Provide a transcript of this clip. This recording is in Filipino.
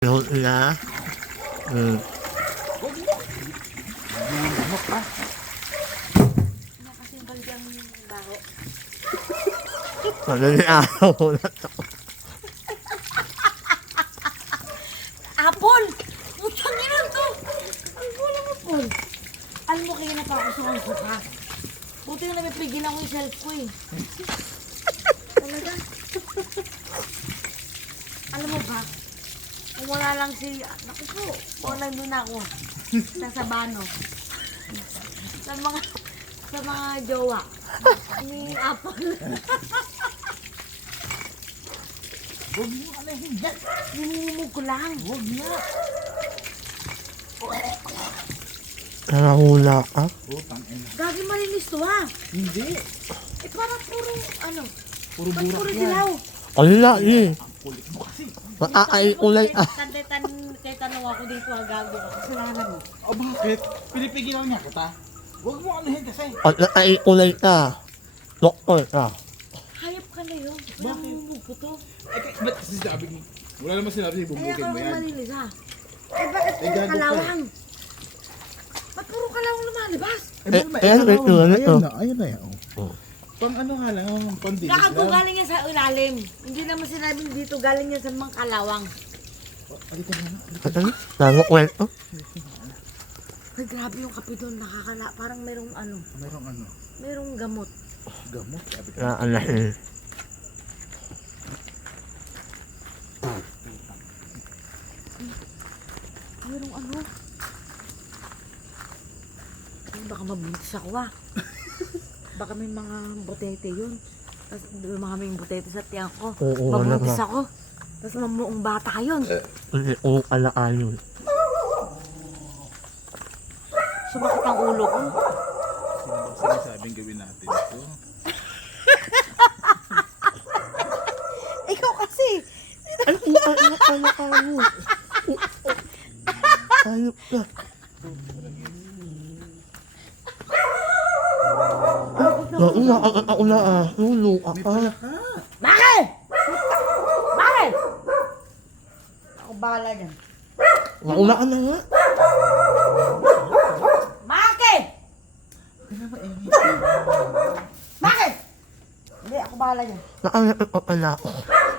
Yun na. Kasi balikan yung baho. Madaling araw na to. Apple! Putang ina to! Ang gulang apple. Alam mo kaya na pa ako suka. Buti na napipigil ako yung self ko eh. Talaga. Alam mo ba? Kung wala lang si... Naku po, kung nandun ako. Sa Sabano. Sa mga jowa. Ni apple. Huwag mo alahin yan. Ninimumog ko lang. Huwag na. Nakahula ka? Putang ina. Gagi malinis to ha. Hindi. Eh parang puro ano. Puro Ba't burak puro yan. dilaw? Wala eh. Ang kulit mo kasi. Maaaay-ulay ah. Kaya tanong ako dito gago ako. Kasalanan mo. O bakit? Pinipigilan niya kita. Huwag mo alahin kasi. At naaaay-ulay ka. Doktor ka. Hayop ka na yun. Namumug ko to. Ba't kasi sinabi mo? Wala naman sinabi Kaya bubugin ka mo ako yan. malinis ha. Eh bakit Eh, puro gago ka. kalawang? Ba't puro kalawang lumalabas? Ayun na yan. Oh. Pang ano nga lang, pang dilig Gago lang. galing yan sa ilalim. Hindi naman sinabi dito galing yan sa mga kalawang. Alika na. Ano? Namakwento? Ay grabe yung kape doon. Nakakala. Parang merong ano. Merong ano? Merong gamot. Gamot. Sabi ka. Naalahin. Merong ano. Ay, baka mabuntis ako ah. Baka may mga butete yun. Tapos may mga may butete sa tiyan ko. Oo, Mabuntis wala ako. Tapos mamuong bata yun. Hindi ko alaan yun. Sumakit ang ulo ko. Sino ba sinasabing gawin natin ito? Ikaw kasi. Ay, alaan mo. Ayop ka. Nauna ka kauna ah. Nulo ka May pa. pala ka. Bakit? Bakit? Ako bahala dyan. Nauna ka na nga. Bakit? Kaya mainit. Bakit? Hindi, ako bahala dyan. Nakalapit pa pala ako.